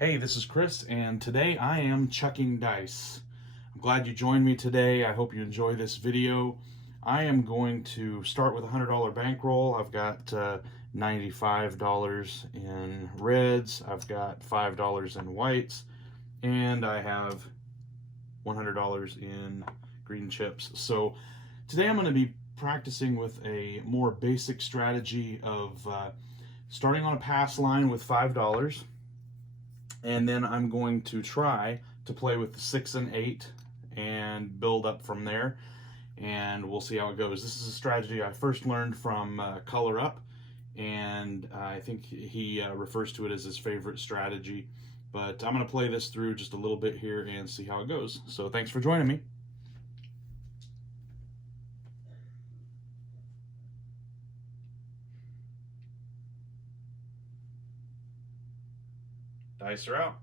Hey, this is Chris, and today I am chucking dice. I'm glad you joined me today. I hope you enjoy this video. I am going to start with a $100 bankroll. I've got $95 in reds, I've got $5 in whites, and I have $100 in green chips. So today I'm going to be practicing with a more basic strategy of starting on a pass line with $5. And then I'm going to try to play with the 6 and 8 and build up from there. And we'll see how it goes. This is a strategy I first learned from ColorUp, and I think he refers to it as his favorite strategy. But I'm going to play this through just a little bit here and see how it goes. So thanks for joining me. Dice are out.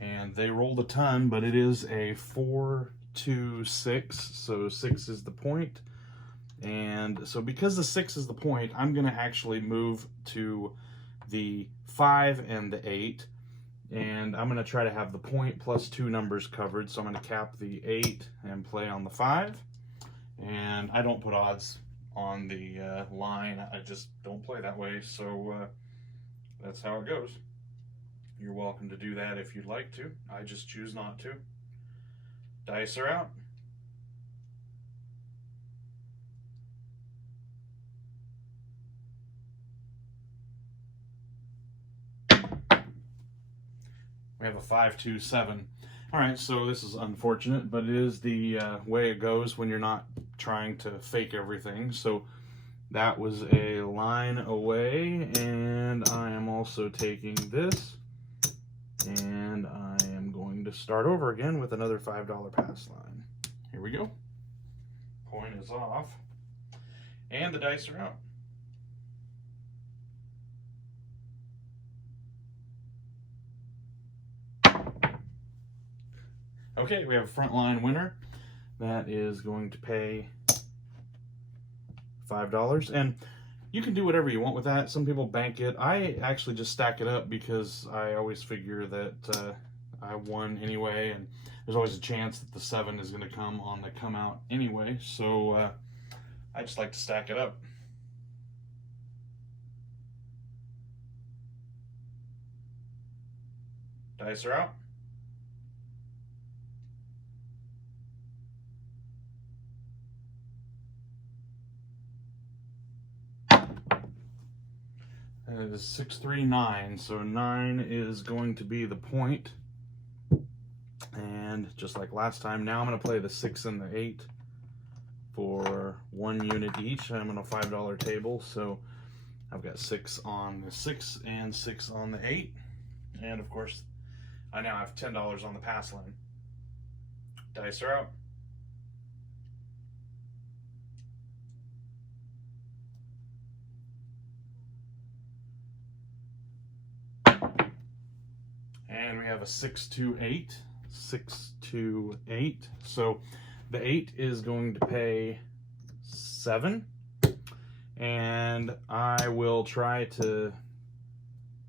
And they rolled a ton, but it is a 4, 2, 6. So 6 is the point. And so because the 6 is the point, I'm going to actually move to the 5 and the 8. And I'm going to try to have the point plus 2 numbers covered. So I'm going to cap the 8 and play on the 5. And I don't put odds on the line. I just don't play that way. So that's how it goes. You're welcome to do that if you'd like to. I just choose not to. Dice are out. We have a 5, 2, 7. All right, so this is unfortunate, but it is the way it goes when you're not trying to fake everything. So that was a line away, and I am also taking this, and I am going to start over again with another $5 pass line. Here we go. Coin is off, and the dice are out. Okay, we have a front line winner. That is going to pay $5. And you can do whatever you want with that. Some people bank it. I actually just stack it up because I always figure that I won anyway. And there's always a chance that the 7 is going to come on the come out anyway. So I just like to stack it up. Dice are out. And it is 6, 3, 9. So 9 is going to be the point. And just like last time, now I'm going to play the 6 and the 8 for 1 unit each. I'm on a $5 table, so I've got 6 on the 6 and 6 on the 8. And of course, I now have $10 on the pass line. Dice are out. And we have a 6, 2, 8. 6, 2, 8. So the 8 is going to pay 7. And I will try to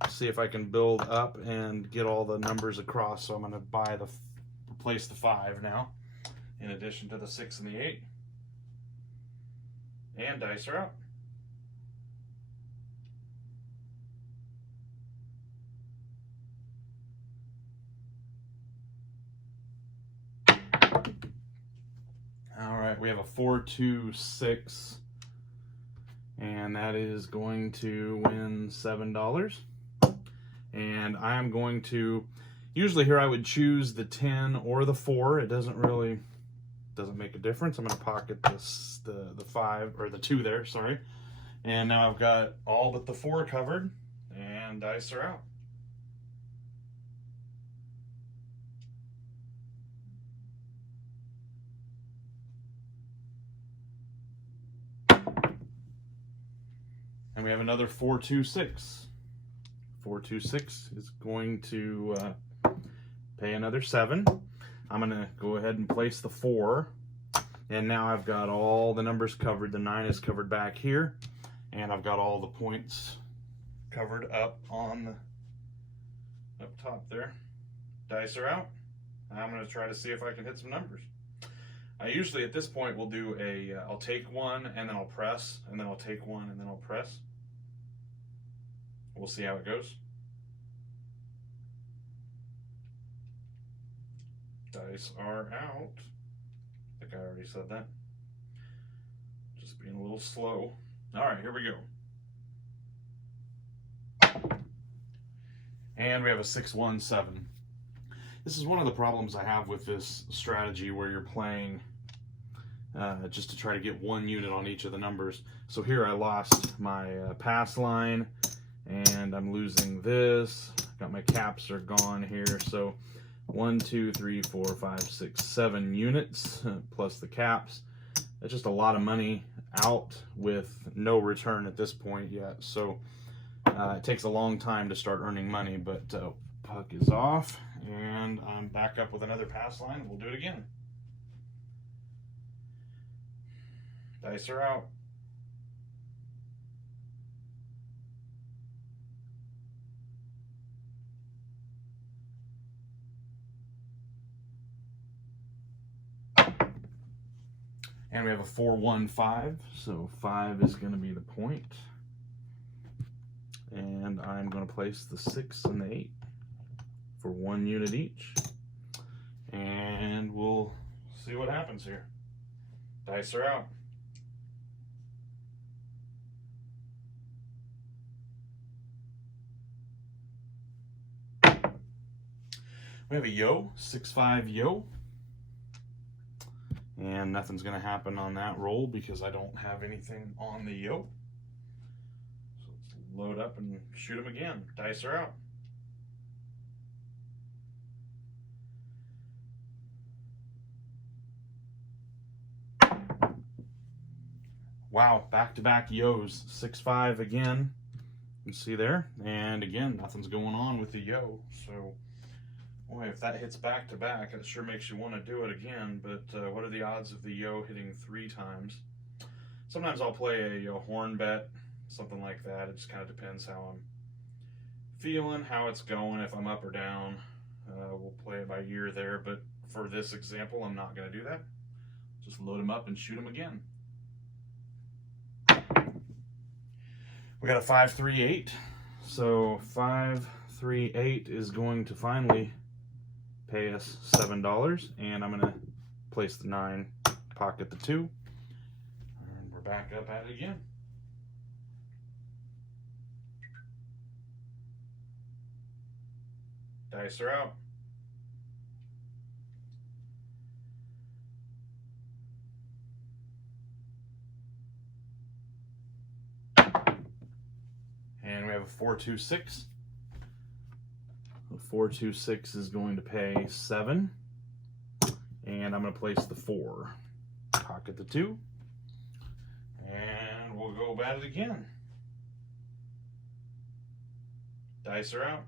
see if I can build up and get all the numbers across. So I'm going to replace the 5 now, in addition to the 6 and the 8. And dice are out. All right, we have a 4, 2, 6, and that is going to win $7. And I am going to, usually here I would choose the 10 or the 4. It doesn't make a difference. I'm going to pocket this, the 5 or the 2 there, sorry. And now I've got all but the 4 covered, and dice are out. And we have another 4, 2, 6. 4, 2, 6 is going to pay another 7. I'm going to go ahead and place the 4. And now I've got all the numbers covered. The 9 is covered back here. And I've got all the points covered up on up top there. Dice are out. I'm going to try to see if I can hit some numbers. I usually at this point will do I'll take one and then I'll press, and then I'll take one and then I'll press. We'll see how it goes. Dice are out. I think I already said that. Just being a little slow. All right, here we go. And we have a 6-1-7. This is one of the problems I have with this strategy where you're playing just to try to get one unit on each of the numbers. So here I lost my pass line, and I'm losing this. Got my caps are gone here. So 1, 2, 3, 4, 5, 6, 7 units plus the caps. That's just a lot of money out with no return at this point yet. So it takes a long time to start earning money, but puck is off, and I'm back up with another pass line. We'll do it again. Dice are out. And we have a 4-1-5, so 5 is going to be the point. And I'm going to place the 6 and the 8 for 1 unit each. And we'll see what happens here. Dice are out. We have a yo, 6-5 yo. And nothing's going to happen on that roll because I don't have anything on the yo. So let's load up and shoot them again. Dice are out. Wow, back-to-back yos. 6-5 again. You can see there. And again, nothing's going on with the yo. So, boy, if that hits back-to-back, it sure makes you want to do it again. But what are the odds of the yo hitting 3 times? Sometimes I'll play a horn bet, something like that. It just kind of depends how I'm feeling, how it's going, if I'm up or down. We'll play it by ear there. But for this example, I'm not going to do that. Just load them up and shoot them again. We got a 5-3-8. So 5-3-8 is going to finally pay us $7, and I'm going to place the 9, pocket the 2, and we're back up at it again. Dice are out. And we have a 4-2-6. The 4-2-6 is going to pay 7. And I'm going to place the 4. Pocket the 2. And we'll go about it again. Dice are out.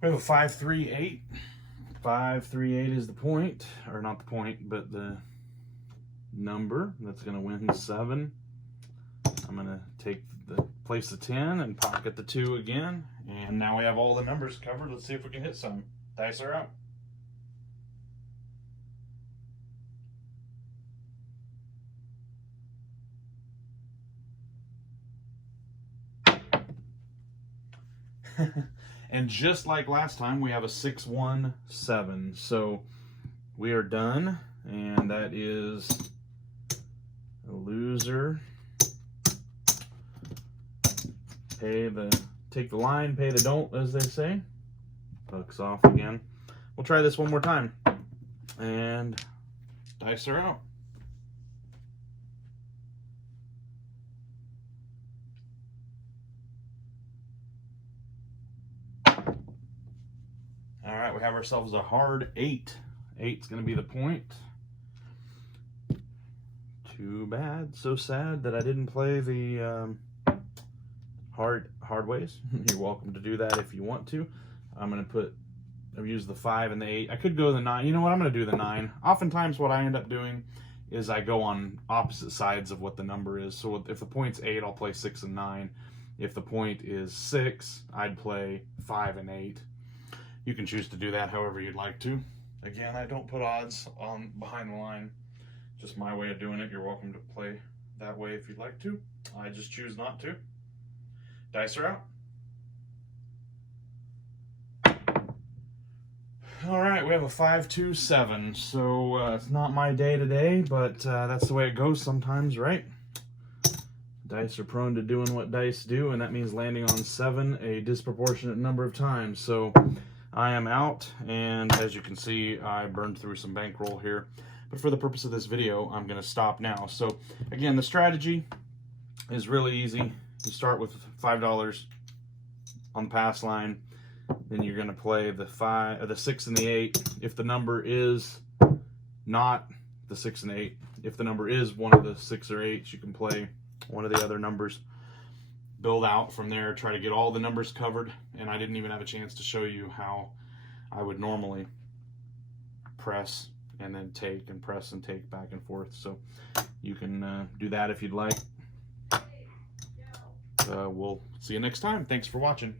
We have a 5-3-8. 5-3-8 is the point, or not the point, but the number that's going to win 7. I'm going to place the 10 and pocket the 2 again, and now we have all the numbers covered. Let's see if we can hit some. Dice are out. And just like last time, we have a 6-1-7. So we are done, and that is a loser. Take the line, pay the don't, as they say. Puck's off again. We'll try this one more time. And dice are out. All right, we have ourselves a hard 8. 8's going to be the point. Too bad, so sad that I didn't play the hard ways. You're welcome to do that if you want to. I'm going to put I've used the 5 and the 8. I could go the 9. You know what? I'm going to do the 9. Oftentimes what I end up doing is I go on opposite sides of what the number is. So if the point's 8, I'll play 6 and 9. If the point is 6, I'd play 5 and 8. You can choose to do that however you'd like to. Again, I don't put odds on behind the line. Just my way of doing it. You're welcome to play that way if you'd like to. I just choose not to. Dice are out. All right, we have a 5-2-7. So it's not my day today, but that's the way it goes sometimes, right? Dice are prone to doing what dice do, and that means landing on 7 a disproportionate number of times. So I am out, and as you can see, I burned through some bankroll here. But for the purpose of this video, I'm going to stop now. So again, the strategy is really easy. You start with $5 on the pass line, then you're going to play the 6 and the 8. If the number is not the 6 and 8, if the number is one of the 6 or 8s, you can play one of the other numbers. Build out from there, try to get all the numbers covered, and I didn't even have a chance to show you how I would normally press and then take and press and take back and forth. So you can do that if you'd like. We'll see you next time. Thanks for watching.